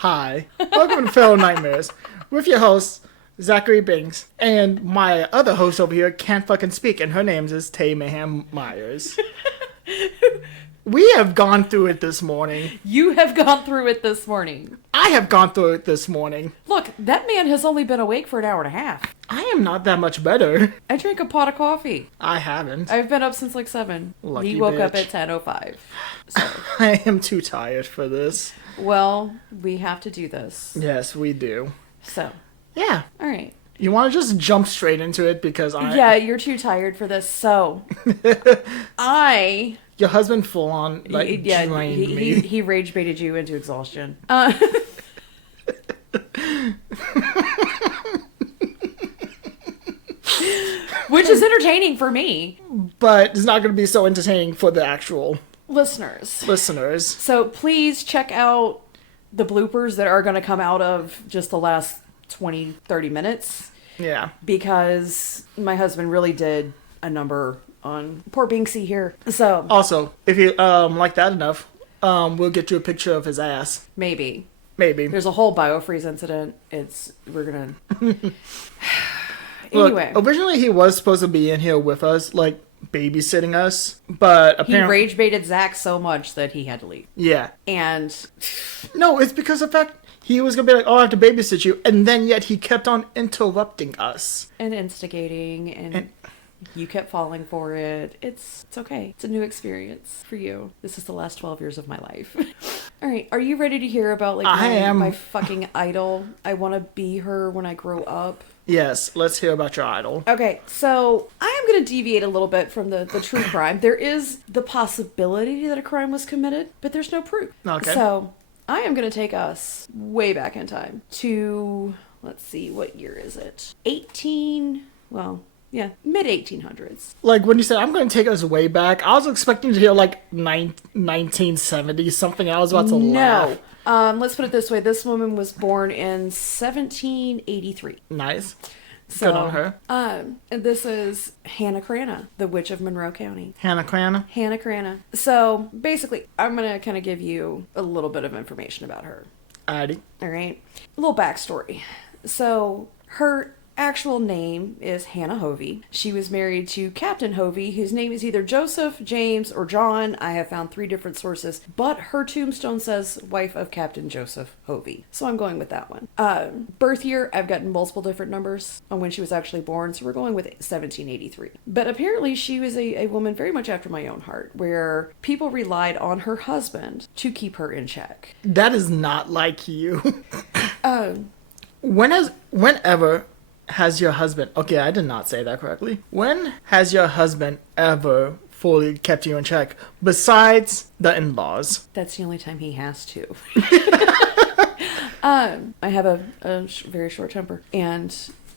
Hi, welcome to Feral Nightmares with your host, Zachary Binks, and my other host over here can't fucking speak, and her name is Tay Mayhem Myers. We have gone through it this morning. You have gone through it this morning. I have gone through it this morning. Look, that man has only been awake for an hour and a half. I am not that much better. I drank a pot of coffee. I haven't. I've been up since like 7. Lucky He woke bitch. up at 10:05. So, I am too tired for this. well, we have to do this. Yes, we do. So, Yeah. all right. You want to just jump straight into it because Yeah, you're too tired for this. So, Your husband full on, drained me. he rage baited you into exhaustion. Which is entertaining for me. But it's not going to be so entertaining for the actual Listeners. So please check out the bloopers that are going to come out of just the last 20, 30 minutes. Yeah. Because my husband really did a number on poor Binksy here. So Also, if you like that enough, we'll get you a picture of his ass. maybe. There's a whole biofreeze incident. We're going to... Anyway. Look, originally he was supposed to be in here with us, like, babysitting us, but apparently... He rage baited Zach so much that he had to leave. Yeah. And... No, it's because of the fact he was going to be like, oh, I have to babysit you, and then yet he kept on interrupting us. And instigating, and you kept falling for it. It's okay. It's a new experience for you. This is the last 12 years of my life. All right, are you ready to hear about, like, my fucking idol? I want to be her when I grow up. Yes, let's hear about your idol. Okay, so I am going to deviate a little bit from the true crime. There is the possibility that a crime was committed, but there's no proof. Okay. So I am going to take us way back in time to, let's see, what year is it? Mid-1800s. Like, when you said, I'm going to take us way back, I was expecting to hear, like, 1970 something. I was about to laugh. Let's put it this way. This woman was born in 1783. Nice. So, good on her. And this is Hannah Cranna, the Witch of Monroe County. Hannah Cranna? Hannah Cranna. So, basically, I'm going to kind of give you a little bit of information about her. Alrighty. All right. A little backstory. So, her actual name is Hannah Hovey. She was married to Captain Hovey, whose name is either Joseph, James, or John. I have found 3 different sources, but her tombstone says wife of Captain Joseph Hovey. So I'm going with that one. Birth year, I've gotten multiple different numbers on when she was actually born, so we're going with 1783. But apparently she was a woman very much after my own heart, where people relied on her husband to keep her in check. That is not like you. Whenever has your husband... Okay, I did not say that correctly. When has your husband ever fully kept you in check, besides the in-laws? That's the only time he has to. I have a very short temper. And,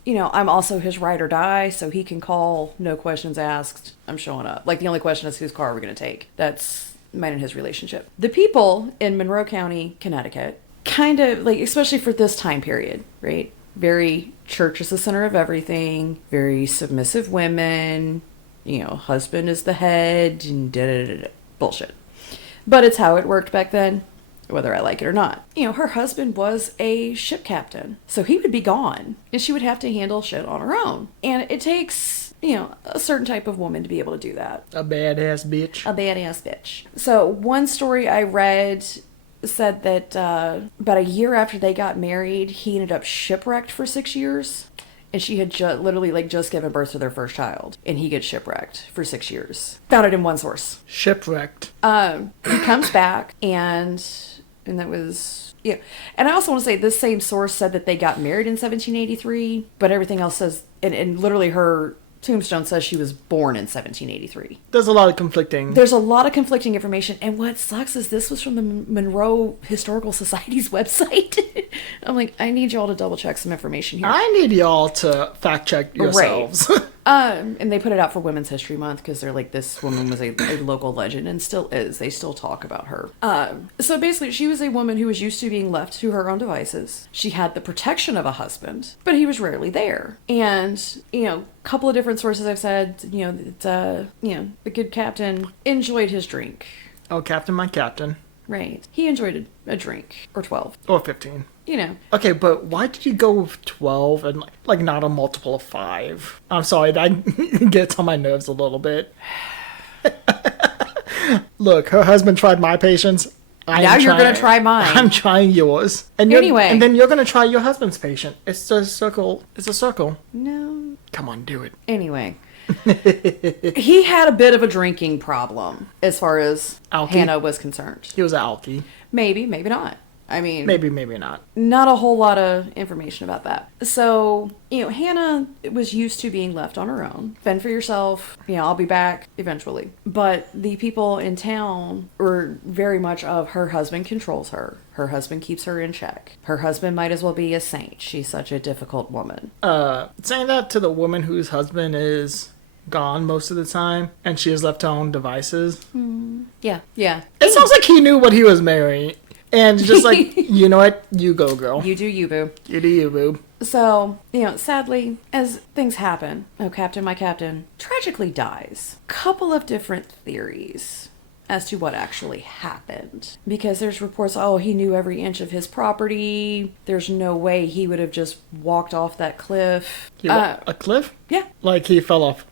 I'm also his ride or die, so he can call, no questions asked, I'm showing up. Like, the only question is, whose car are we going to take? That's mine and his relationship. The people in Monroe County, Connecticut, kind of, like, especially for this time period, right? Very church is the center of everything, very submissive women, husband is the head, and bullshit. But it's how it worked back then, whether I like it or not. Her husband was a ship captain, so he would be gone, and she would have to handle shit on her own. And it takes, a certain type of woman to be able to do that. A badass bitch. A badass bitch. So one story I read said that about a year after they got married, he ended up shipwrecked for 6 years. And she had literally just given birth to their first child. And he gets shipwrecked for 6 years. Found it in one source. Shipwrecked. He comes back and that was... Yeah. And I also want to say this same source said that they got married in 1783. But everything else says... And literally her tombstone says she was born in 1783. There's a lot of conflicting information, and what sucks is this was from the Monroe Historical Society's website. I'm like, I need y'all to double check some information here. I need y'all to fact check yourselves. Right. And they put it out for Women's History Month because they're like, this woman was a local legend and still is. They still talk about her. So basically, she was a woman who was used to being left to her own devices. She had the protection of a husband, but he was rarely there. And, couple of different sources I've said, that, the good captain enjoyed his drink. Oh, Captain, my captain. Right. He enjoyed a drink. Or 12. Or 15. You know. Okay, but why did you go with 12 and like not a multiple of 5? I'm sorry, that gets on my nerves a little bit. Look, her husband tried my patience. Now you're going to try mine. I'm trying yours. And anyway. And then you're going to try your husband's patient. It's a circle. It's a circle. No. Come on, do it. Anyway. He had a bit of a drinking problem as far as Alky? Hannah was concerned. He was an alky. Maybe, maybe not. I mean... Maybe not. Not a whole lot of information about that. So, Hannah was used to being left on her own. Fend for yourself. I'll be back eventually. But the people in town were very much of her husband controls her. Her husband keeps her in check. Her husband might as well be a saint. She's such a difficult woman. Saying that to the woman whose husband is gone most of the time and she is left to her own devices. Yeah. It sounds like he knew what he was marrying. And just like, you know what? You go, girl. You do you, boo. You do you, boo. So, sadly, as things happen, Captain, my captain, tragically dies. Couple of different theories as to what actually happened. Because there's reports, he knew every inch of his property. There's no way he would have just walked off that cliff. A cliff? Yeah. Like he fell off.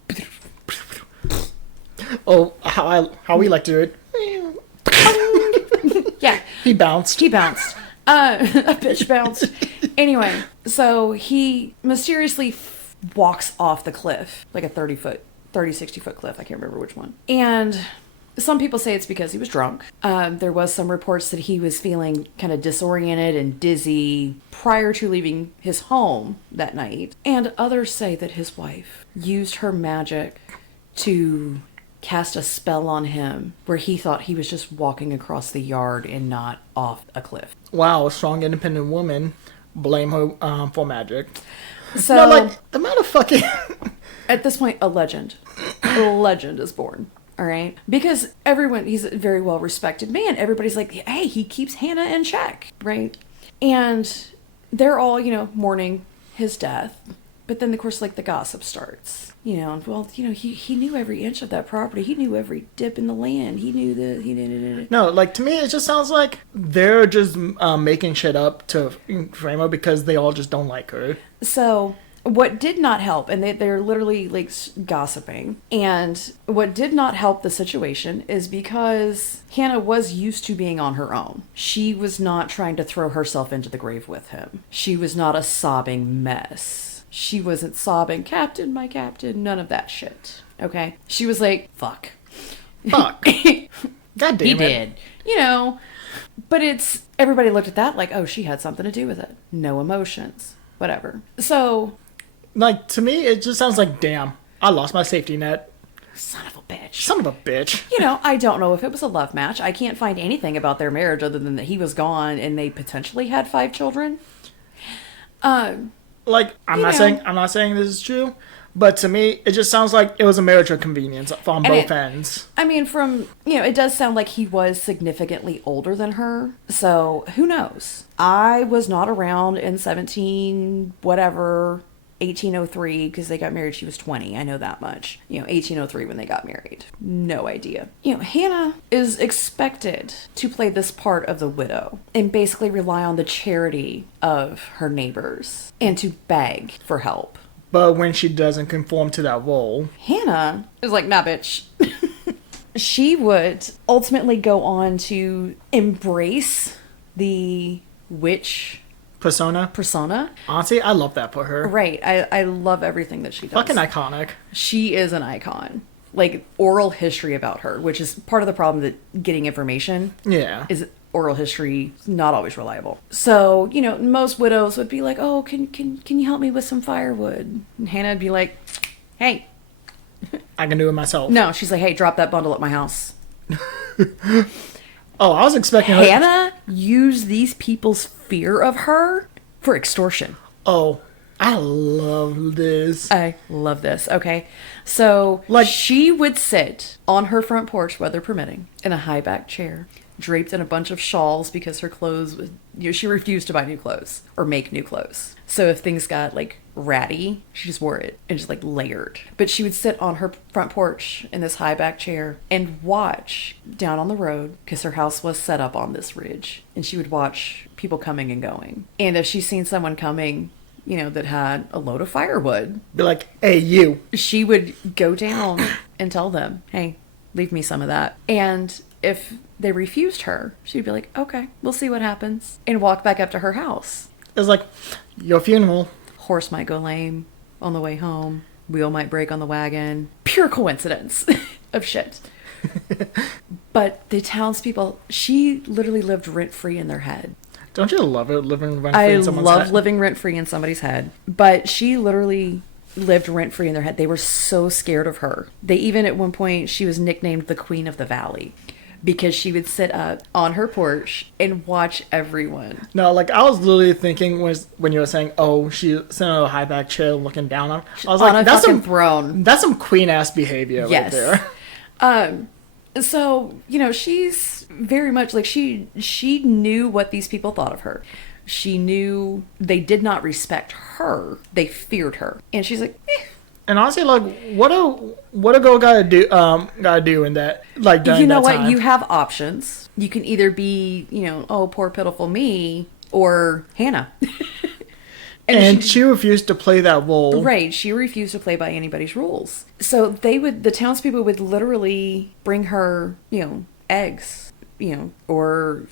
Oh, how we like to do it. Yeah. He bounced. A bitch bounced. Anyway, so he mysteriously walks off the cliff, like a 60 foot cliff. I can't remember which one. And some people say it's because he was drunk. There was some reports that he was feeling kind of disoriented and dizzy prior to leaving his home that night. And others say that his wife used her magic to cast a spell on him where he thought he was just walking across the yard and not off a cliff. Wow, a strong, independent woman. Blame her for magic. So, no, like, the motherfucking... At this point, a legend is born. All right? Because he's a very well-respected man. Everybody's like, hey, he keeps Hannah in check, right? And they're all, mourning his death. But then, of course, like, the gossip starts. He knew every inch of that property. He knew every dip in the land. He knew the... No, like, to me, it just sounds like they're just making shit up to frame her because they all just don't like her. So, what did not help, and they're literally, like, gossiping, and what did not help the situation is because Hannah was used to being on her own. She was not trying to throw herself into the grave with him. She was not a sobbing mess. She wasn't sobbing, Captain, my captain, none of that shit. Okay? She was like, fuck. God damn it. He did. But everybody looked at that like, oh, she had something to do with it. No emotions. Whatever. So. Like, to me, it just sounds like, damn, I lost my safety net. Son of a bitch. Son of a bitch. I don't know if it was a love match. I can't find anything about their marriage other than that he was gone and they potentially had 5 children. Like, I'm not saying this is true, but to me, it just sounds like it was a marriage of convenience on both ends. I mean, it does sound like he was significantly older than her, so who knows? I was not around in 1803, because they got married, she was 20, I know that much. 1803 when they got married. No idea. Hannah is expected to play this part of the widow and basically rely on the charity of her neighbors and to beg for help. But when she doesn't conform to that role... Hannah is like, nah, bitch. She would ultimately go on to embrace the witch... Persona. Honestly, I love that for her. Right. I love everything that she does. Fucking iconic. She is an icon. Like, oral history about her, which is part of the problem that getting information is oral history not always reliable. So, most widows would be like, oh, can you help me with some firewood? And Hannah would be like, hey. I can do it myself. No, she's like, hey, drop that bundle at my house. Oh, I was expecting Hannah used these people's fear of her for extortion. Oh, I love this. Okay. So, she would sit on her front porch, weather permitting, in a high back chair, draped in a bunch of shawls because her clothes, she refused to buy new clothes or make new clothes. So if things got like ratty, she just wore it and just like layered. But she would sit on her front porch in this high back chair and watch down on the road because her house was set up on this ridge. And she would watch people coming and going. And if she's seen someone coming, that had a load of firewood, be like, hey, you. She would go down and tell them, hey, leave me some of that. And if they refused her, she'd be like, okay, we'll see what happens. And walk back up to her house. It's like, your funeral. Horse might go lame on the way home. Wheel might break on the wagon. Pure coincidence of shit. But the townspeople, she literally lived rent-free in their head. Don't you love it, living rent-free in someone's head? I love living rent-free in somebody's head. But she literally lived rent-free in their head. They were so scared of her. They even, at one point, she was nicknamed the Queen of the Valley. Because she would sit up on her porch and watch everyone. No, like, I was literally thinking when you were saying, oh, she sat on a high back chair looking down on. I was on like, a that's fucking throne. That's some queen-ass behavior right there. So, she's very much like she knew what these people thought of her. She knew they did not respect her. They feared her. And she's like, eh. And honestly, like, what a girl gotta do in that, like, during that time? You have options. You can either be, oh, poor pitiful me, or Hannah. and she refused to play that role. Right, she refused to play by anybody's rules. So the townspeople would literally bring her, eggs, or,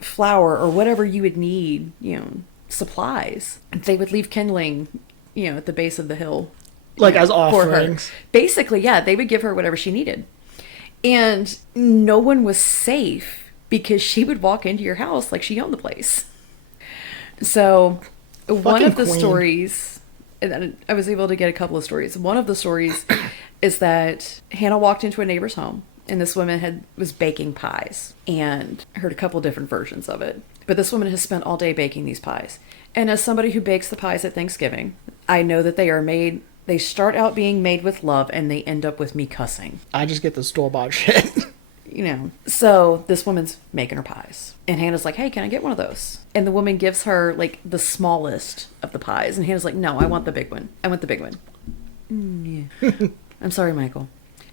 flour, or whatever you would need, supplies. They would leave kindling, at the base of the hill. Like, as offerings. Basically, yeah, they would give her whatever she needed. And no one was safe because she would walk into your house like she owned the place. So, one of the stories, and I was able to get a couple of stories. One of the stories is that Hannah walked into a neighbor's home, and this woman was baking pies, and I heard a couple different versions of it. But this woman has spent all day baking these pies. And as somebody who bakes the pies at Thanksgiving, I know that they start out being made with love, and they end up with me cussing. I just get the store-bought shit. So this woman's making her pies. And Hannah's like, hey, can I get one of those? And the woman gives her, like, the smallest of the pies. And Hannah's like, no, I want the big one. I want the big one. Yeah. I'm sorry, Michael.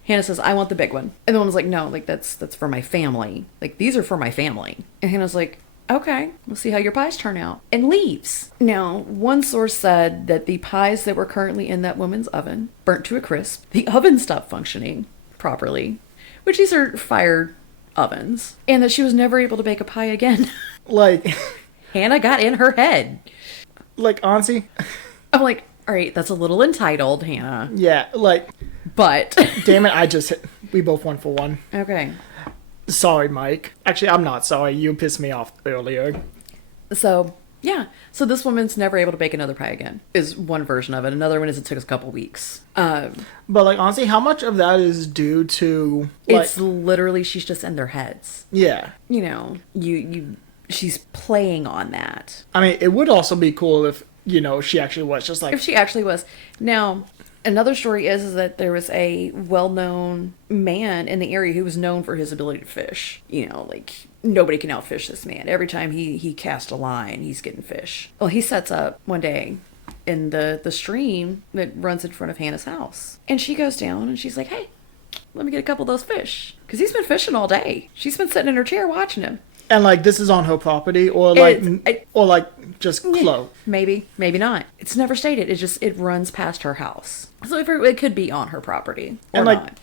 Hannah says, I want the big one. And the woman's like, no, like, that's for my family. Like, these are for my family. And Hannah's like, okay, we'll see how your pies turn out. And leaves. Now, one source said that the pies that were currently in that woman's oven burnt to a crisp. The oven stopped functioning properly, which these are fired ovens, and that she was never able to bake a pie again. Like, Hannah got in her head. Like, honestly, I'm like, all right, that's a little entitled, Hannah. Yeah, like, but damn it, we both won for one. Okay. Sorry, Mike. Actually, I'm not sorry. You pissed me off earlier. So, yeah. So this woman's never able to bake another pie again, is one version of it. Another one is it took us a couple weeks. But, like, honestly, how much of that is due to, like... It's literally, she's just in their heads. Yeah. She's playing on that. I mean, it would also be cool if, she actually was just like... If she actually was. Now... Another story is that there was a well-known man in the area who was known for his ability to fish. Like, nobody can outfish this man. Every time he casts a line, he's getting fish. Well, he sets up one day in the stream that runs in front of Hannah's house. And she goes down and she's like, hey, let me get a couple of those fish. Because he's been fishing all day. She's been sitting in her chair watching him. And, like, this is on her property, or just close. Maybe not. It's never stated. It runs past her house. So it could be on her property or not.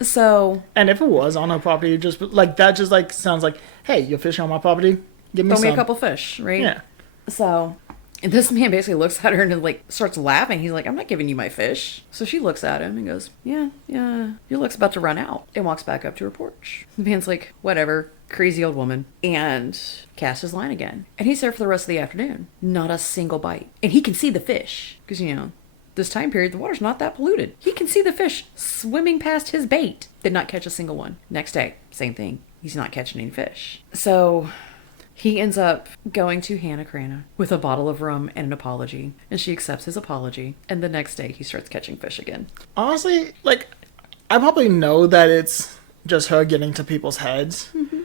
So. And if it was on her property, just like that, just like sounds like, hey, you're fishing on my property. Give me some. Throw me a couple fish, right? Yeah. So. And this man basically looks at her and like starts laughing. He's like, I'm not giving you my fish. So she looks at him and goes, yeah, your luck's about to run out. And walks back up to her porch. The man's like, whatever, crazy old woman. And casts his line again. And he's there for the rest of the afternoon. Not a single bite. And he can see the fish. Because, this time period, the water's not that polluted. He can see the fish swimming past his bait. Did not catch a single one. Next day, same thing. He's not catching any fish. So... he ends up going to Hannah Cranna with a bottle of rum and an apology. And she accepts his apology. And the next day, he starts catching fish again. Honestly, like, I probably know that it's just her getting to people's heads. Mm-hmm.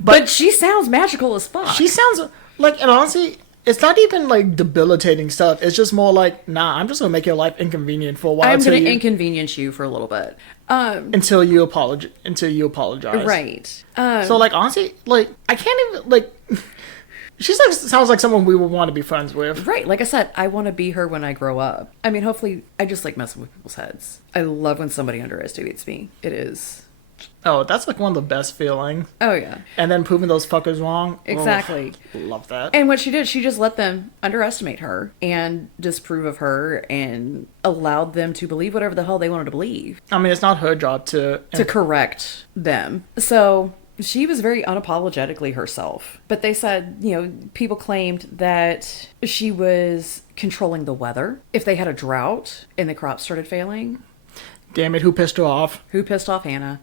But she sounds magical as fuck. She sounds like, and honestly, it's not even like debilitating stuff. It's just more like, nah, I'm just gonna make your life inconvenient for a while. I'm gonna inconvenience you for a little bit. Until you apologize. Right. So like, honestly, like, I can't even like. She sounds like someone we would want to be friends with. Right. Like I said, I want to be her when I grow up. I mean, hopefully, I just like messing with people's heads. I love when somebody underestimates me. It is. Oh, that's like one of the best feelings. Oh, yeah. And then proving those fuckers wrong. Exactly. Oh, love that. And what she did, she just let them underestimate her and disprove of her and allowed them to believe whatever the hell they wanted to believe. I mean, it's not her job to correct them. So she was very unapologetically herself. But they said, you know, people claimed that she was controlling the weather. If they had a drought and the crops started failing. Damn it, who pissed her off? Who pissed off Hannah?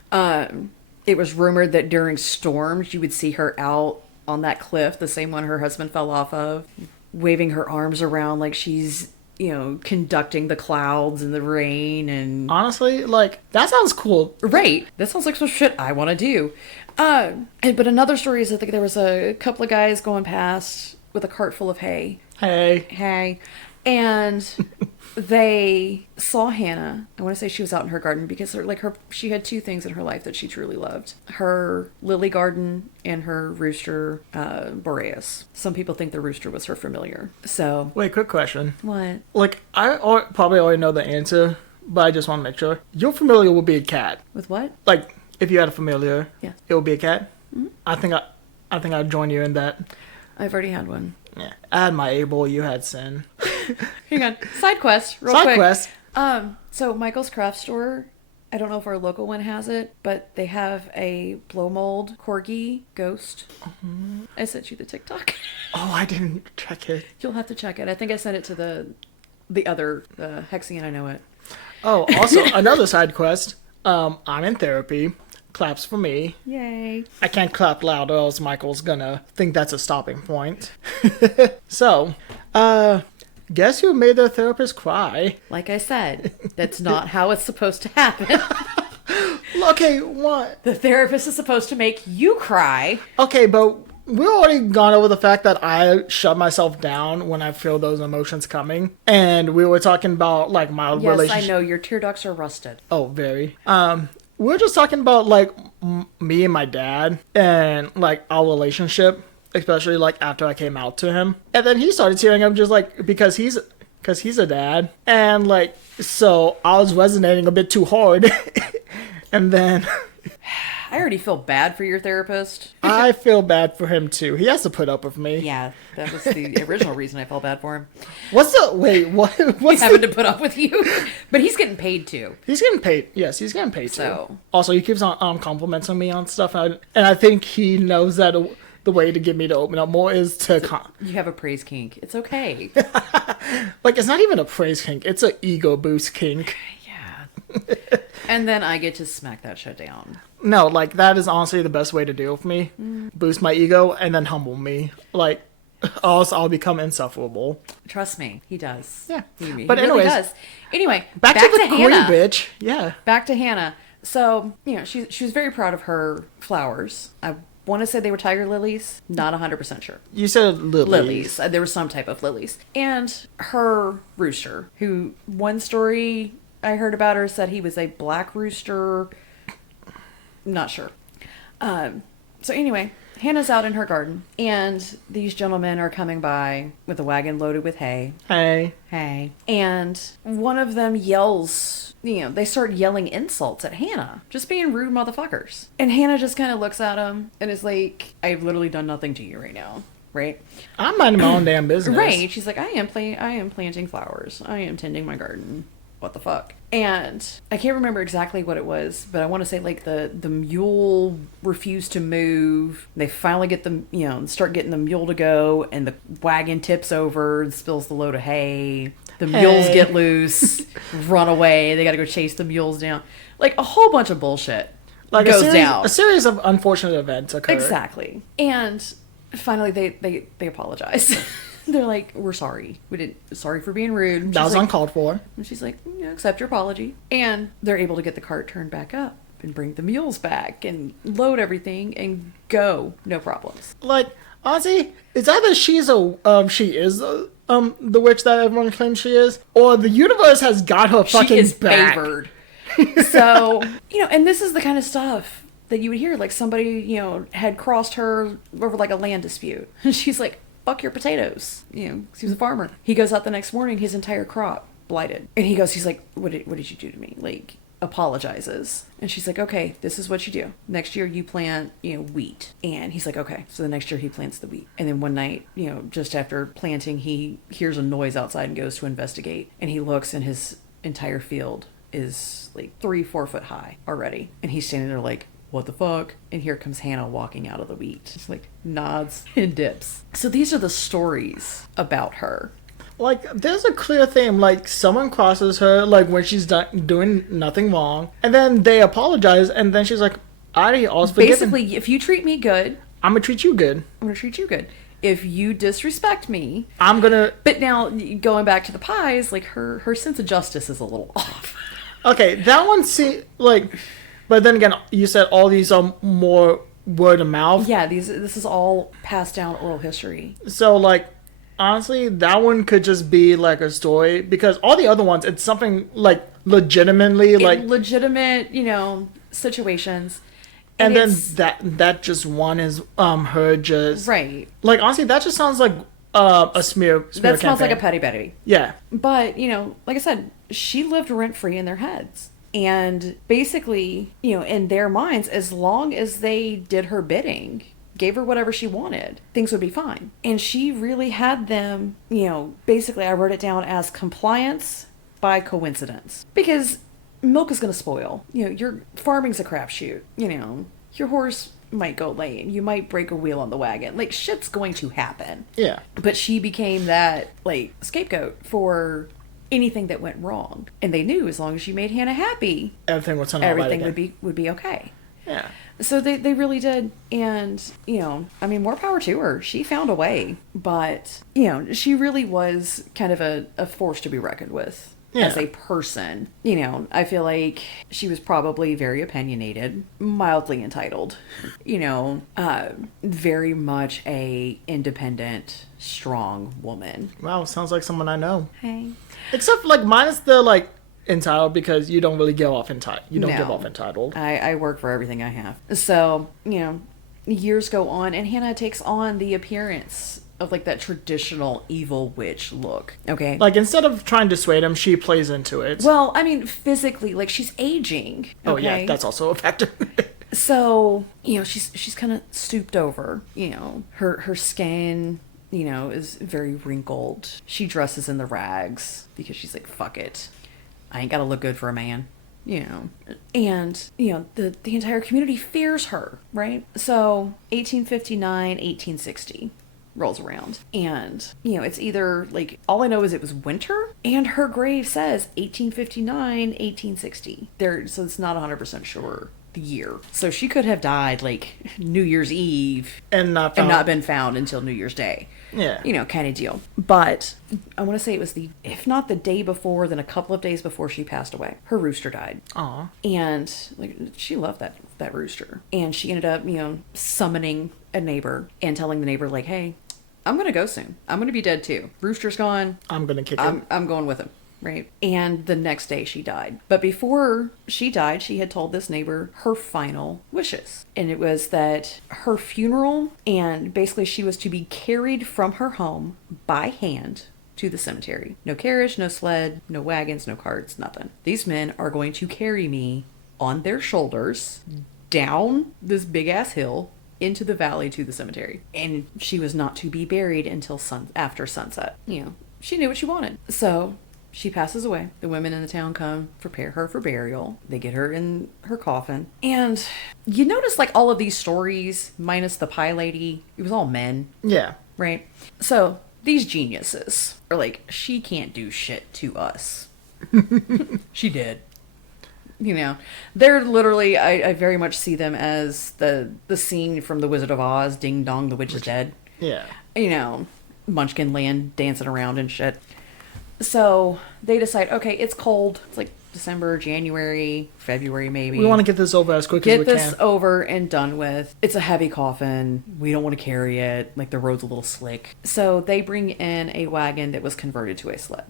It was rumored that during storms, you would see her out on that cliff, the same one her husband fell off of, waving her arms around like she's, you know, conducting the clouds and the rain. And honestly, like, that sounds cool. Right. That sounds like some shit I want to do. But another story is, I think there was a couple of guys going past with a cart full of hay. Hey. And they saw Hannah. I want to say she was out in her garden because she had two things in her life that she truly loved. Her lily garden and her rooster, Boreas. Some people think the rooster was her familiar. So. Wait, quick question. What? Like, probably already know the answer, but I just want to make sure. Your familiar would be a cat. With what? Like, if you had a familiar, yeah, it would be a cat? Mm-hmm. I think I'd join you in that. I've already had one. Yeah. I had my Abel, you had Sin. Hang on. Side quest, real quick. Side quest. So Michael's Craft Store, I don't know if our local one has it, but they have a blow mold corgi ghost. Mm-hmm. I sent you the TikTok. Oh, I didn't check it. You'll have to check it. I think I sent it to the other Hexian I know it. Oh, also another side quest. I'm in therapy. Claps for me. Yay. I can't clap loud or else Michael's gonna think that's a stopping point. So, guess who made their therapist cry? Like I said, that's not how it's supposed to happen. Okay, what? The therapist is supposed to make you cry. Okay, but we've already gone over the fact that I shut myself down when I feel those emotions coming. And we were talking about, like, mild relationship. Yes, I know. Your tear ducts are rusted. Oh, very. We're just talking about, like, me and my dad and, like, our relationship, especially, like, after I came out to him. And then he started tearing up just, like, because he's a dad. And, like, so I was resonating a bit too hard. And then I already feel bad for your therapist. I feel bad for him, too. He has to put up with me. Yeah, that was the original reason I felt bad for him. What's having to put up with you? But he's getting paid, too. He's getting paid. Yes, he's getting paid, too. So. Also, he keeps on complimenting me on stuff. And I think he knows that the way to get me to open up more is to... You have a praise kink. It's okay. Like, it's not even a praise kink. It's an ego boost kink. Yeah. And then I get to smack that shit down. No, like, that is honestly the best way to deal with me. Boost my ego and then humble me. Like, else I'll become insufferable. Trust me, he does. Yeah. But anyways, really does. Anyway, back to the Hannah. queen, bitch. Yeah. Back to Hannah. So, you know, she was very proud of her flowers. I want to say they were tiger lilies. Not 100% sure. You said lilies. Lilies. There was some type of lilies. And her rooster, who one story I heard about her said he was a black rooster. Not sure. So anyway, Hannah's out in her garden, and these gentlemen are coming by with a wagon loaded with hay. Hey. And one of them yells, you know, they start yelling insults at Hannah. Just being rude motherfuckers. And Hannah just kind of looks at him and is like, I've literally done nothing to you right now. Right? I'm minding my own damn business. Right. She's like, I am planting flowers. I am tending my garden. What the fuck? And I can't remember exactly what it was, but I want to say like the mule refused to move. They finally get the, you know, start getting the mule to go, and the wagon tips over and spills the load of hay. The mules get loose, run away. They got to go chase the mules down. Like a whole bunch of bullshit goes down. A series of unfortunate events occur. Exactly. And finally they apologize. They're like, we're sorry. Sorry for being rude. That was uncalled for. And she's like, yeah, accept your apology. And they're able to get the cart turned back up. and bring the mules back and load everything and go. No problems. Like, honestly, it's either she is the witch that everyone claims she is, or the universe has got her fucking She is back. favored. So, and this is the kind of stuff that you would hear, like somebody, had crossed her over like a land dispute. And she's like, fuck your potatoes. He was a farmer. He goes out the next morning, his entire crop blighted. And he's like, what did you do to me? Like, apologizes. And she's like, okay, this is what you do. Next year you plant, wheat. And he's like, okay. So the next year he plants the wheat. And then one night, just after planting, he hears a noise outside and goes to investigate. And he looks and his entire field is like 3-4 foot high already. And he's standing there like, what the fuck? And here comes Hannah walking out of the wheat. Just like nods and dips. So these are the stories about her. Like, there's a clear theme, like, someone crosses her, like, when she's doing nothing wrong, and then they apologize, and then she's like, I also forgive Basically, if you treat me good, I'm gonna treat you good. I'm gonna treat you good. If you disrespect me, I'm gonna... But now, going back to the pies, like, her sense of justice is a little off. Okay, that one, but then again, you said all these are more word of mouth. Yeah, this is all passed down oral history. So, like, honestly, that one could just be, like, a story, because all the other ones, it's something, like, legitimately, like... legitimate, situations. And then that just one is, her just... Right. Like, honestly, that just sounds like, a smear That sounds campaign. like a petty Betty. Yeah. But, like I said, she lived rent-free in their heads. And basically, in their minds, as long as they did her bidding, gave her whatever she wanted, things would be fine. And she really had them, basically I wrote it down as compliance by coincidence. Because milk is going to spoil. Your farming's a crapshoot. Your horse might go lame. You might break a wheel on the wagon. Like, shit's going to happen. Yeah. But she became that, like, scapegoat for anything that went wrong. And they knew as long as you made Hannah happy, everything would be okay. Yeah. So they really did. And, more power to her. She found a way. But, she really was kind of a force to be reckoned with. Yeah. As a person. I feel like she was probably very opinionated, mildly entitled, very much a independent, strong woman. Wow, sounds like someone I know. Hey. Except, like, minus the, like, entitled, because you don't really give off entitled. You don't give off entitled. I work for everything I have. So, years go on, and Hannah takes on the appearance of, like, that traditional evil witch look. Okay? Like, instead of trying to dissuade him, she plays into it. Well, physically, like, she's aging. Okay? Oh, yeah, that's also a factor. So, she's kind of stooped over. Her skin, is very wrinkled. She dresses in the rags because she's like, fuck it. I ain't gotta look good for a man. And, the entire community fears her, right? So, 1859, 1860 rolls around. And, it's either, like, all I know is it was winter, and her grave says 1859, 1860. So it's not 100% sure the year. So she could have died, like, New Year's Eve and not been found until New Year's Day. Yeah. Kind of deal. But I want to say it was if not the day before, then a couple of days before she passed away. Her rooster died. Aw. And, like, she loved that rooster. And she ended up, summoning a neighbor and telling the neighbor, like, hey, I'm going to go soon. I'm going to be dead too. Rooster's gone. I'm going to kick him. I'm going with him. Right. And the next day she died. But before she died, she had told this neighbor her final wishes. And it was that her funeral, and basically she was to be carried from her home by hand to the cemetery. No carriage, no sled, no wagons, no carts, nothing. These men are going to carry me on their shoulders down this big ass hill into the valley to the cemetery. And she was not to be buried until after sunset. She knew what she wanted. So she passes away. The women in the town come, prepare her for burial. They get her in her coffin. And you notice, like, all of these stories, minus the pie lady, it was all men. Yeah. Right? So these geniuses are like, she can't do shit to us. She did. They're literally, I very much see them as the scene from The Wizard of Oz, Ding Dong, the witch is dead. Yeah. Munchkin Land dancing around and shit. So they decide, okay, it's cold. It's like December, January, February, maybe. We want to get this over as quick as we can. Get this over and done with. It's a heavy coffin. We don't want to carry it. Like, the road's a little slick. So they bring in a wagon that was converted to a sled.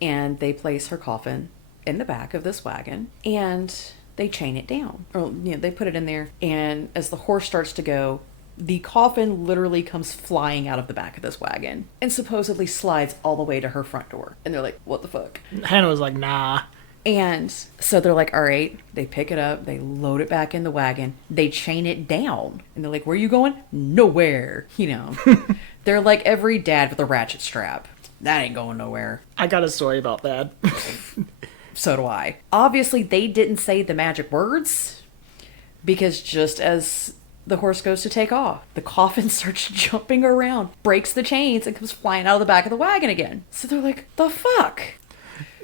And they place her coffin in the back of this wagon. And they chain it down. Or, they put it in there. And as the horse starts to go, the coffin literally comes flying out of the back of this wagon. And supposedly slides all the way to her front door. And they're like, what the fuck? Hannah was like, nah. And so they're like, all right, they pick it up, they load it back in the wagon, they chain it down. And they're like, where are you going? Nowhere. They're like every dad with a ratchet strap. That ain't going nowhere. I got a story about that. So do I. Obviously, they didn't say the magic words, because just as the horse goes to take off, the coffin starts jumping around, breaks the chains, and comes flying out of the back of the wagon again. So they're like, the fuck?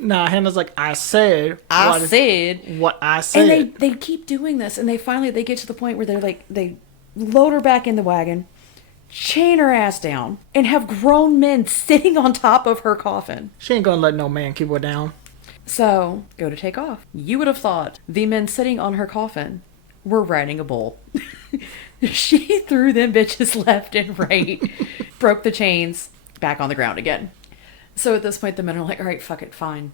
Nah, Hannah's like, I said what I said. And they keep doing this, and they get to the point where they're like, they load her back in the wagon, chain her ass down, and have grown men sitting on top of her coffin. She ain't gonna let no man keep her down. So, go to take off. You would have thought the men sitting on her coffin were riding a bull. She threw them bitches left and right, broke the chains, back on the ground again. So at this point, the men are like, all right, fuck it, fine.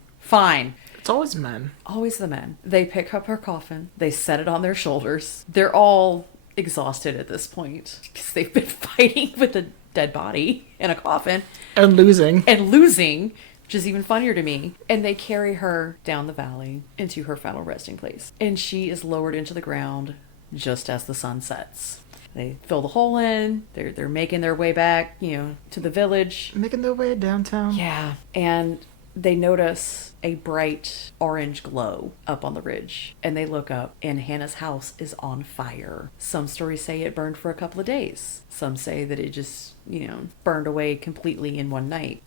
It's always men. Always the men. They pick up her coffin. They set it on their shoulders. They're all exhausted at this point because they've been fighting with a dead body in a coffin. And losing. Which is even funnier to me. And they carry her down the valley into her final resting place. And she is lowered into the ground just as the sun sets. They fill the hole in. They're making their way back, to the village. Making their way downtown. Yeah. And they notice a bright orange glow up on the ridge. And they look up, and Hannah's house is on fire. Some stories say it burned for a couple of days. Some say that it just, burned away completely in one night.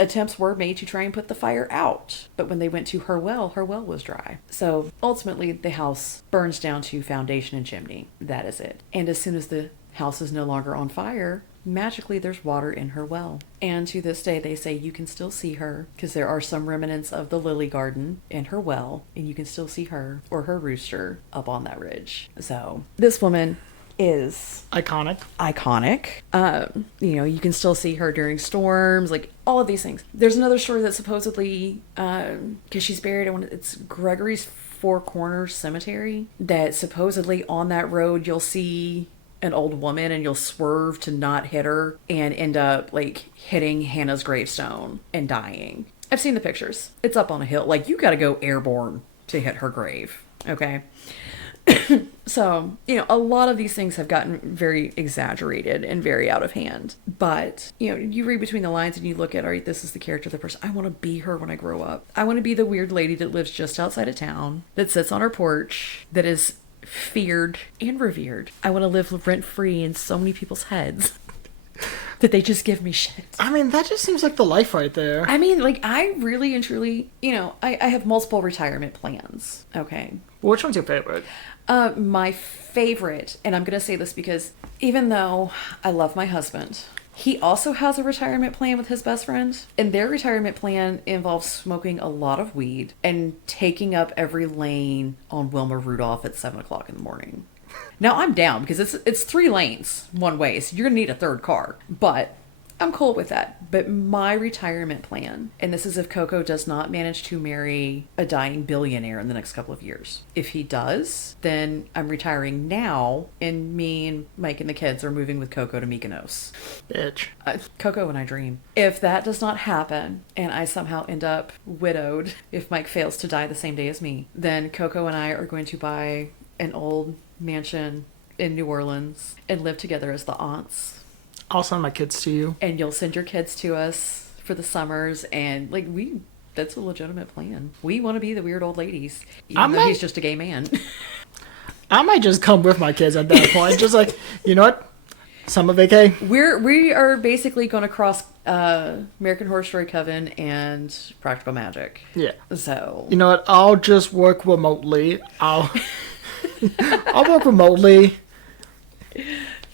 Attempts were made to try and put the fire out. But when they went to her well was dry. So ultimately, the house burns down to foundation and chimney. That is it. And as soon as the house is no longer on fire, magically there's water in her well. And to this day they say you can still see her, because there are some remnants of the lily garden in her well, and you can still see her or her rooster up on that ridge. So this woman is iconic. You can still see her during storms, like all of these things. There's another story that supposedly, because she's buried in it's Gregory's Four Corners Cemetery, that supposedly on that road you'll see an old woman and you'll swerve to not hit her and end up like hitting Hannah's gravestone and dying. I've seen the pictures. It's up on a hill. Like, you gotta go airborne to hit her grave. Okay. So, a lot of these things have gotten very exaggerated and very out of hand. But, you read between the lines and you look at, all right, this is the character of the person. I want to be her when I grow up. I want to be the weird lady that lives just outside of town, that sits on her porch, that is feared and revered. I want to live rent-free in so many people's heads that they just give me shit. I mean, that just seems like the life right there. I mean, like, I really and truly, I have multiple retirement plans. Okay. Which one's your favorite? My favorite, and I'm going to say this because even though I love my husband, he also has a retirement plan with his best friend. And their retirement plan involves smoking a lot of weed and taking up every lane on Wilma Rudolph at 7 o'clock in the morning. Now, I'm down because it's 3 lanes one way, so you're going to need a third car. But I'm cool with that. But my retirement plan, and this is if Coco does not manage to marry a dying billionaire in the next couple of years. If he does, then I'm retiring now, and me and Mike and the kids are moving with Coco to Mykonos. Bitch. Coco and I dream. If that does not happen, and I somehow end up widowed, if Mike fails to die the same day as me, then Coco and I are going to buy an old mansion in New Orleans and live together as the aunts. I'll send my kids to you. And you'll send your kids to us for the summers. And that's a legitimate plan. We want to be the weird old ladies. Even though he's just a gay man. I might just come with my kids at that point. Just like, you know what? Summer vacay. We are basically going to cross American Horror Story Coven and Practical Magic. Yeah. So. You know what? I'll just work remotely. I'll work remotely.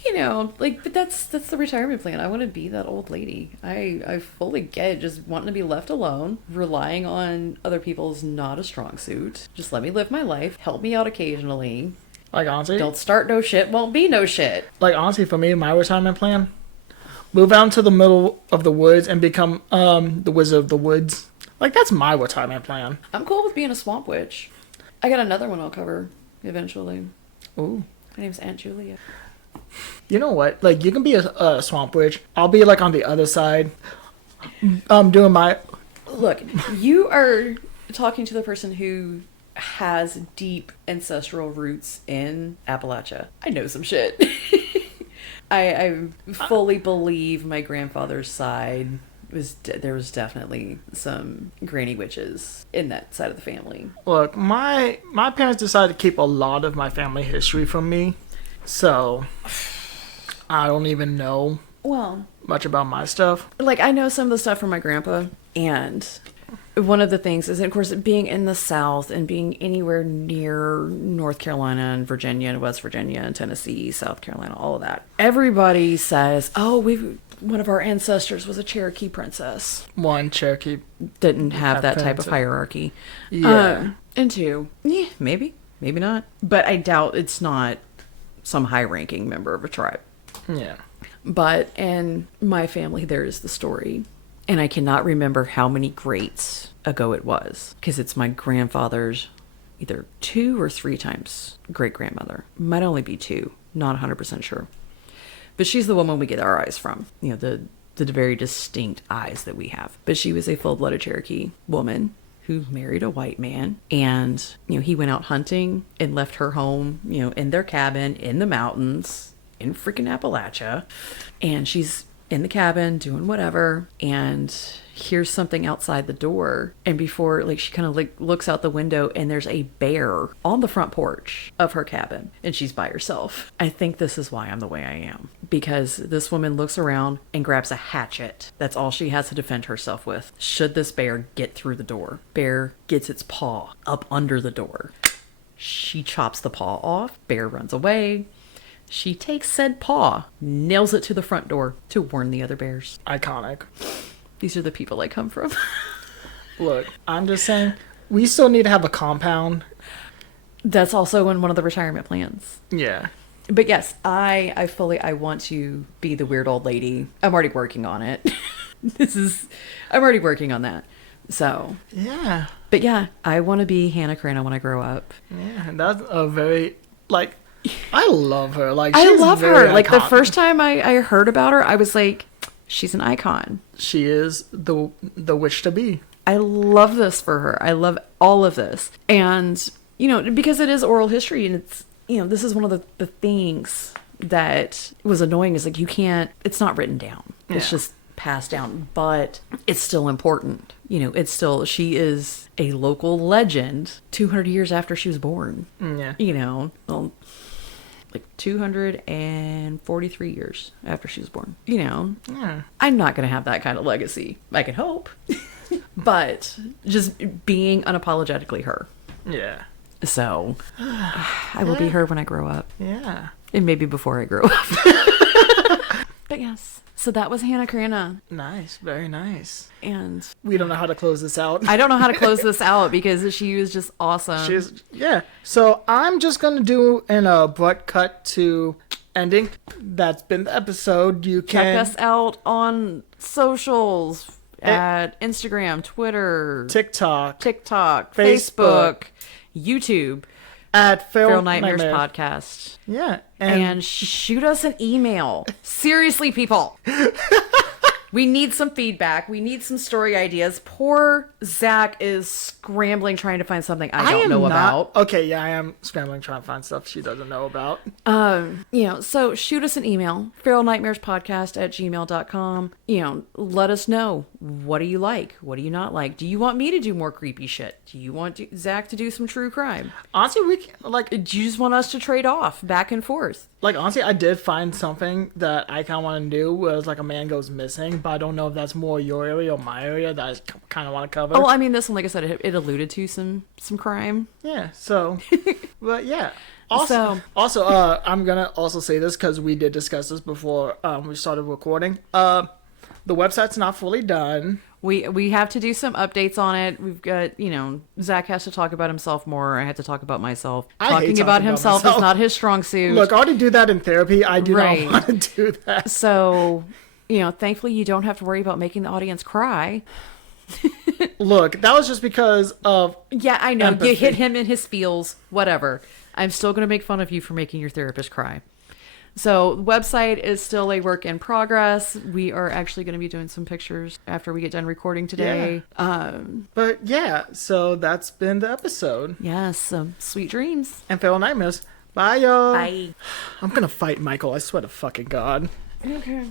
You know, like, but that's the retirement plan. I want to be that old lady. I fully get just wanting to be left alone, relying on other people's not a strong suit. Just let me live my life. Help me out occasionally. Like, honestly, Don't start no shit, won't be no shit. like, honestly, for me, my retirement plan, move out into the middle of the woods and become the Wizard of the Woods. Like, that's my retirement plan. I'm cool with being a swamp witch. I got another one I'll cover eventually. Ooh. My name's Aunt Julia. You know what? Like, you can be a swamp witch. I'll be, like, on the other side, doing my... Look, you are talking to the person who has deep ancestral roots in Appalachia. I know some shit. I fully believe my grandfather's side there was definitely some granny witches in that side of the family. Look, my parents decided to keep a lot of my family history from me, so I don't even know much about my stuff. Like, I know some of the stuff from my grandpa, and one of the things is, of course, being in the South and being anywhere near North Carolina and Virginia and West Virginia and Tennessee, South Carolina, all of that. Everybody says, oh, one of our ancestors was a Cherokee princess. One, Cherokee didn't have that type of hierarchy. Yeah. And two, yeah, maybe not. But I doubt it's not some high-ranking member of a tribe. Yeah. But in my family, there is the story. And I cannot remember how many greats ago it was. Because it's my grandfather's either 2 or 3 times great-grandmother. Might only be 2. Not 100% sure. But she's the woman we get our eyes from. You know, the very distinct eyes that we have. But she was a full-blooded Cherokee woman who married a white man. And, you know, he went out hunting and left her home, you know, in their cabin in the mountains in freaking Appalachia. And she's in the cabin doing whatever, and hears something outside the door. And before, like, she kind of like looks out the window, and there's a bear on the front porch of her cabin, and she's by herself. I think this is why I'm the way I am, because this woman looks around and grabs a hatchet. That's all she has to defend herself with should this bear get through the door. Bear gets its paw up under the door. She chops the paw off. Bear runs away. She takes said paw, nails it to the front door to warn the other bears. Iconic. These are the people I come from. Look, I'm just saying, we still need to have a compound. That's also in one of the retirement plans. Yeah. But yes, I want to be the weird old lady. I'm already working on it. I'm already working on that. So. Yeah. But yeah, I want to be Hannah Cranna when I grow up. Yeah, that's a very, like, I love her. Like, I she's love very her. Like, the iconic. first time I heard about her, I was like, she's an icon. She is the witch to be. I love this for her. I love all of this. And, you know, because it is oral history, and it's, you know, this is one of the things that was annoying is, like, it's not written down. Yeah. It's just passed down, but it's still important. You know, she is a local legend 200 years after she was born. Yeah. You know, well, like 243 years after she was born. You know, Yeah. I'm not going to have that kind of legacy. I can hope. But just being unapologetically her. Yeah. So I will be her when I grow up. Yeah. And maybe before I grow up. But yes. So that was Hannah Cranna. Nice. Very nice. And We don't know how to close this out. I don't know how to close this out because she was just awesome. Yeah. So I'm just going to do an abrupt cut to ending. That's been the episode. You can check us out on socials at Instagram, Twitter, TikTok, Facebook, YouTube. At Feral Nightmares Podcast. Yeah. And shoot us an email. Seriously, people. We need some feedback. We need some story ideas. Poor Zach is scrambling trying to find something I don't know about. Okay, yeah, I am scrambling trying to find stuff she doesn't know about. You know, so shoot us an email. feralnightmarespodcast@gmail.com. You know, let us know. What do you like? What do you not like? Do you want me to do more creepy shit? Do you want Zach to do some true crime? Honestly, we can, like... Do you just want us to trade off back and forth? Like, honestly, I did find something that I kind of want to do where it's like a man goes missing, but I don't know if that's more your area or my area that I kind of want to cover. Oh, I mean, this one, like I said, it alluded to some crime. Yeah, so But yeah. Also, I'm gonna also say this because we did discuss this before we started recording. The website's not fully done. We have to do some updates on it. We've got, Zach has to talk about himself more. I have to talk about myself. Talking about himself is not his strong suit. Look, I already do that in therapy. I do not want to do that. So, thankfully you don't have to worry about making the audience cry. Look, that was just because of Yeah, I know. empathy. You hit him in his feels. Whatever. I'm still going to make fun of you for making your therapist cry. So the website is still a work in progress. We are actually going to be doing some pictures after we get done recording today. But yeah, so that's been the episode. Yes, sweet dreams. And Feral Nightmares. Bye, y'all. Bye. I'm gonna fight Michael, I swear to fucking God. Okay.